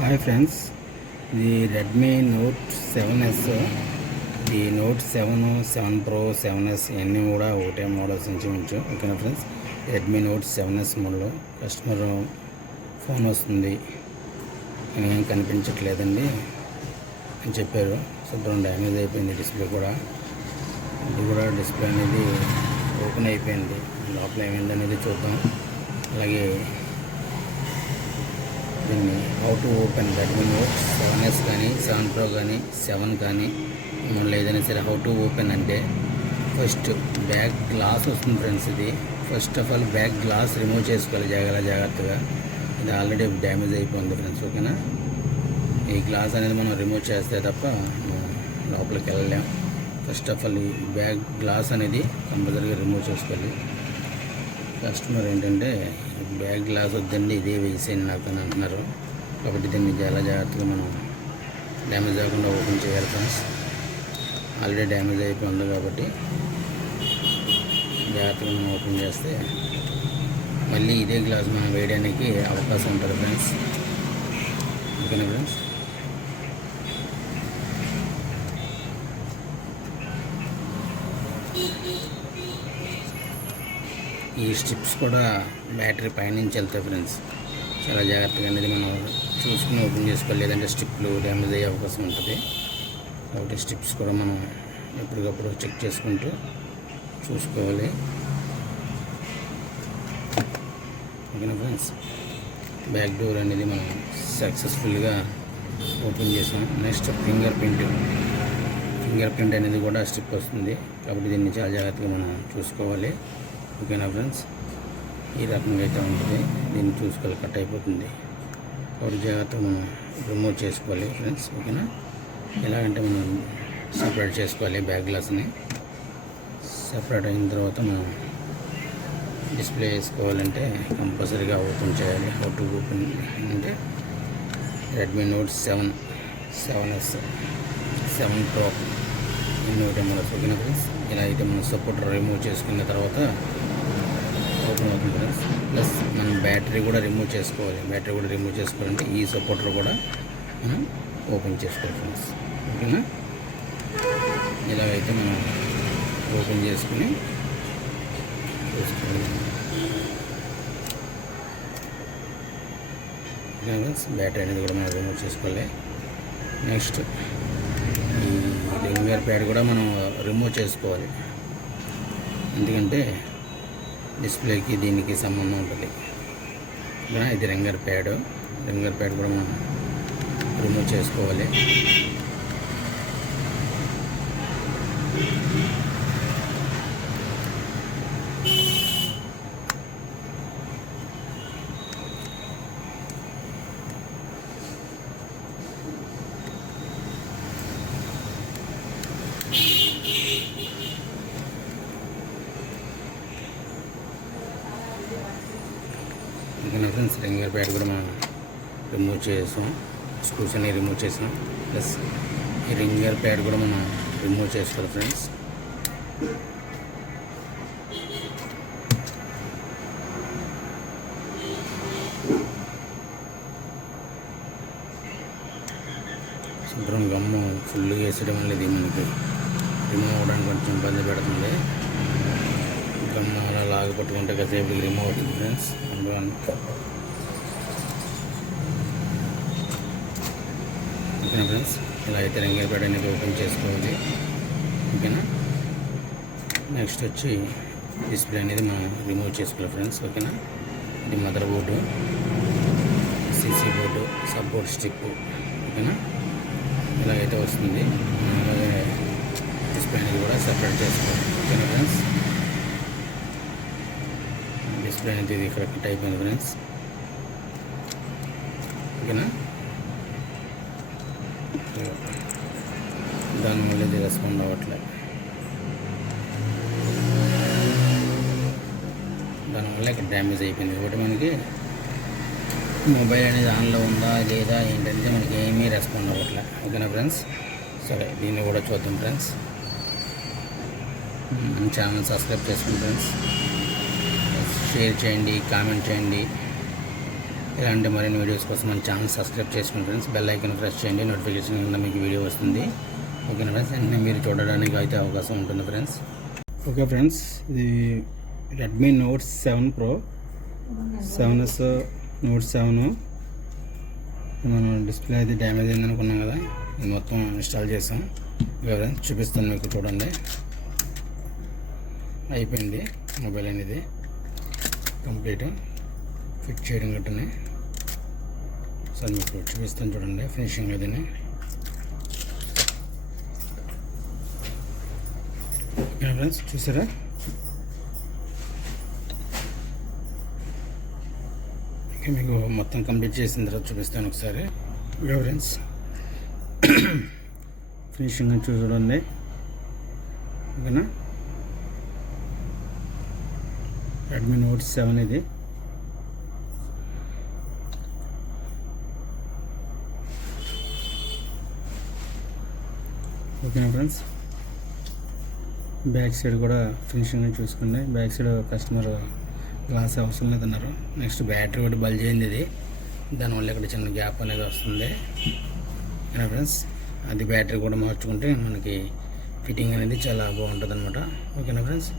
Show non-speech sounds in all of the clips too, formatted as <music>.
Hi friends ఇది Redmi note seven S ఈ note seven seven pro seven S ఇవన్నీ కూడా ఒకటే మోడల్స్ నుంచి ఉంచు ఓకేనా friends? Redmi note seven S model customer phone వస్తుంది. ఏం కనిపించట్లేదండి. అని చెప్పారు. శుభ్రం డ్యామేజ్ అయిపోయింది డిస్ప్లే కూడా. ఇది కూడా డిస్ప్లే అనేది ఓపెన్ అయిపోయింది. లోపల ఏమైంది అనేది చూద్దాం. అలాగే దీన్ని how to open Redmi note seven S కానీ సెవెన్ ప్రో కానీ సెవెన్ కానీ మళ్ళీ ఏదైనా సరే హౌ టు ఓపెన్ అంటే ఫస్ట్ బ్యాక్ గ్లాస్ వస్తుంది ఫ్రెండ్స్ ఇది. First of all back glass remove చేసుకోవాలి జాగ్రత్త జాగ్రత్తగా. ఇది ఆల్రెడీ డ్యామేజ్ అయిపోయింది ఫ్రెండ్స్ ఓకేనా ఈ గ్లాస్ అనేది మనం రిమూవ్ చేస్తే తప్ప లోపలికి వెళ్ళలేం. ఫస్ట్ ఆఫ్ ఆల్ ఈ బ్యాక్ గ్లాస్ అనేది కంపల్సరీగా రిమూవ్ చేసుకోవాలి. కస్టమర్ ఏంటంటే బ్యాగ్ గ్లాస్ వద్దండి ఇదే వేసేయండి నాకు అని అంటున్నారు. కాబట్టి దీన్ని చాలా జాగ్రత్తగా మనం డ్యామేజ్ అవ్వకుండా ఓపెన్ చేయాలి ఫ్రెండ్స్. ఆల్రెడీ డ్యామేజ్ అయిపోయింది కాబట్టి జాగ్రత్తగా మనం ఓపెన్ చేస్తే మళ్ళీ ఇదే గ్లాస్ మనం వేయడానికి అవకాశం ఉంటుంది ఫ్రెండ్స్. ఓకేనా ఫ్రెండ్స్? ఈ స్ట్రిప్స్ కూడా బ్యాటరీ పైనుంచి వెళ్తాయి ఫ్రెండ్స్. చాలా జాగ్రత్తగా అనేది మనం చూసుకుని ఓపెన్ చేసుకోవాలి. లేదంటే స్ట్రిప్లు డ్యామేజ్ అయ్యే అవకాశం ఉంటుంది. కాబట్టి స్ట్రిప్స్ కూడా మనం ఎప్పటికప్పుడు చెక్ చేసుకుంటూ చూసుకోవాలి. ఓకేనా ఫ్రెండ్స్? బ్యాక్ డోర్ అనేది మనం సక్సెస్ఫుల్గా ఓపెన్ చేసాం. Next fingerprint. ఫింగర్ ప్రింట్ అనేది కూడా స్ట్రిప్ వస్తుంది. కాబట్టి దీన్ని చాలా జాగ్రత్తగా మనం చూసుకోవాలి. ఓకేనా ఫ్రెండ్స్? ఈ రకంగా అయితే ఉంటుంది. దీన్ని చూసుకోవాలి కట్ అయిపోతుంది. కాబట్టి జాగ్రత్తగా మనం రిమూవ్ చేసుకోవాలి ఫ్రెండ్స్ ఓకేనా? ఎలాగంటే మనం సపరేట్ చేసుకోవాలి బ్యాక్ గ్లాస్ని. సపరేట్ అయిన తర్వాత మనం డిస్ప్లే వేసుకోవాలంటే కంపల్సరీగా ఓపెన్ చేయాలి. హౌ టు ఓపెన్ అంటే Redmi note seven seven S seven pro ఎన్నో ఒకటే మన ఓకేనా ఫ్రెండ్స్? ఇలా అయితే మనం సపోర్ట్ రిమూవ్ చేసుకున్న తర్వాత ఓపెన్ అవుతుంది ఫ్రెండ్స్ ప్లస్ మనం బ్యాటరీ కూడా రిమూవ్ చేసుకోవాలి. బ్యాటరీ కూడా రిమూవ్ చేసుకోవాలంటే ఈ సపోర్టర్ కూడా మనం ఓపెన్ చేసుకోవాలి ఫ్రెండ్స్. ఓకేనా? ఇలాగైతే మనం ఓపెన్ చేసుకుని చూసుకోవాలి. బ్యాటరీ అనేది కూడా మనం రిమూవ్ చేసుకోవాలి. నెక్స్ట్ ఈ రింగర్ ప్యాడ్ కూడా మనం రిమూవ్ చేసుకోవాలి. ఎందుకంటే డిస్ప్లేకి దీనికి సంబంధం ఉంటుంది. ఇది రింగర్ ప్యాడ్. రింగర్ ప్యాడ్ కూడా మనం రిమూవ్ చేసుకోవాలి ఓకేనా ఫ్రెండ్స్ రింగర్ ప్యాడ్ కూడా మనం రిమూవ్ చేసాం స్క్రూస్ అన్ని రిమూవ్ చేసాం ప్లస్ ఈ రింగర్ ప్యాడ్ కూడా మనం రిమూవ్ చేసుకోవాలి ఫ్రెండ్స్ శుభ్రం గమ్ము ఫుల్గా వేసడం వల్ల ఇది మనకి. రిమూవ్ అవ్వడానికి కొంచెం ఇబ్బంది పెడుతుంది. గమ్ము అలా లాగ పట్టుకుంటే కాసేపు రిమూవ్ అవుతుంది ఫ్రెండ్స్ అందువల్ల ఓకేనా ఫ్రెండ్స్? ఇలా అయితే రింగర్ అనేది ఓపెన్ చేసుకోవాలి. ఓకేనా? నెక్స్ట్ వచ్చి డిస్ప్లే అనేది మనం రిమూవ్ చేసుకోవాలి ఫ్రెండ్స్. ఓకేనా? ఇది motherboard CC board support stick. ఓకేనా? ఇలాగైతే వస్తుంది. అలాగే డిస్ప్లే అనేది కూడా సపరేట్ చేసుకోవాలి. ఓకేనా ఫ్రెండ్స్? డిస్ప్లే అనేది ఇది ఇక్కడ కట్ అయిపోయింది ఫ్రెండ్స్. ఓకేనా? దాని మళ్ళీ ఇది రెస్పాండ్ అవ్వట్లే దానివల్ల ఇక్కడ డ్యామేజ్ అయిపోయింది. ఒకటి మనకి మొబైల్ అనేది ఆన్లో ఉందా లేదా ఏంటంటే మనకి ఏమీ రెస్పాండ్ అవ్వట్లే. ఓకేనా ఫ్రెండ్స్? సరే దీన్ని కూడా చూద్దాం ఫ్రెండ్స్. ఛానల్ సబ్స్క్రైబ్ చేసుకోండి ఫ్రెండ్స్. షేర్ చేయండి కామెంట్ చేయండి. ఇలాంటి మరిన్ని వీడియోస్ కోసం మన ఛానల్ సబ్స్క్రైబ్ చేసుకుని ఫ్రెండ్స్ బెల్ ఐకన్ ప్రెస్ చేయండి. నోటిఫికేషన్ కింద మీకు వీడియో వస్తుంది. Okay friends? వెంటనే మీరు చూడడానికి అయితే అవకాశం ఉంటుంది ఫ్రెండ్స్. ఓకే ఫ్రెండ్స్ ఇది Redmi note seven pro seven S note seven. మనం డిస్ప్లే అయితే డ్యామేజ్ అయింది అనుకున్నాం కదా ఇది మొత్తం ఇన్స్టాల్ చేసాం. ఫ్రెండ్స్ చూపిస్తాను మీకు చూడండి. అయిపోయింది మొబైల్ అనేది. కంప్లీట్. ఫిట్ చేయడం గట్టనే సార్ మీకు చూపిస్తాను చూడండి ఫినిషింగ్ అదిని ఫ్రెండ్స్ చూసారా? ఓకే మీకు మొత్తం కంప్లీట్ చేసిన తర్వాత చూపిస్తాను ఒకసారి. ఫ్రెండ్స్ ఫినిషింగ్ <coughs> చూడండి. ఓకేనా రెడ్మీ నోట్ సెవెన్ ఇది. ఓకేనా ఫ్రెండ్స్. బ్యాక్ సైడ్ కూడా ఫినిషింగ్ చూసుకోండి. బ్యాక్ సైడ్ కస్టమర్ గ్లాస్ అవసరం లేదన్నారు. నెక్స్ట్ బ్యాటరీ కూడా బల్ చేయింది ఇది. దానివల్ల ఇక్కడ చిన్న గ్యాప్ అనేది వస్తుంది. ఓకేనా ఫ్రెండ్స్. అది బ్యాటరీ కూడా మార్చుకుంటే మనకి ఫిట్టింగ్ అనేది చాలా బాగుంటుంది అనమాట ఓకేనా ఫ్రెండ్స్.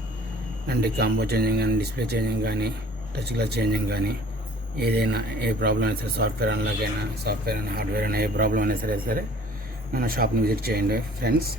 అండ్ కాంబో చేంజింగ్ కానీ డిస్ప్లే చేంజింగ్ కానీ టచ్ గ్లాస్ చేంజింగ్ కానీ ఏదైనా ఏ ప్రాబ్లం అయినా సరే సాఫ్ట్వేర్ అన్లాక్ అయినా సాఫ్ట్వేర్ అయినా హార్డ్వేర్ అయినా ఏ ప్రాబ్లం అయినా సరే సరే మన షాప్ని విజిట్ చేయండి ఫ్రెండ్స్.